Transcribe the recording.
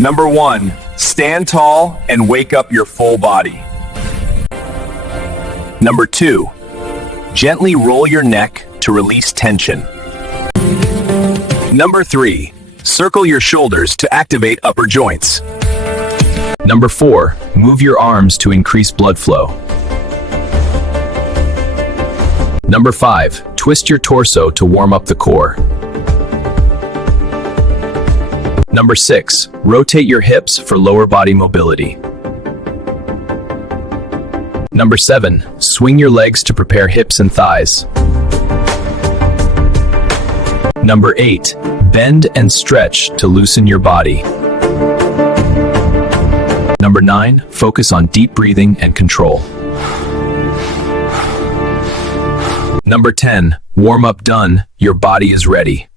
Number 1, stand tall and wake up your full body. Number 2, gently roll your neck to release tension. Number 3, circle your shoulders to activate upper joints. Number 4, move your arms to increase blood flow. Number 5, twist your torso to warm up the core. Number 6, rotate your hips for lower body mobility. Number 7, swing your legs to prepare hips and thighs. Number 8, bend and stretch to loosen your body. Number 9, focus on deep breathing and control. Number 10, warm up done, your body is ready.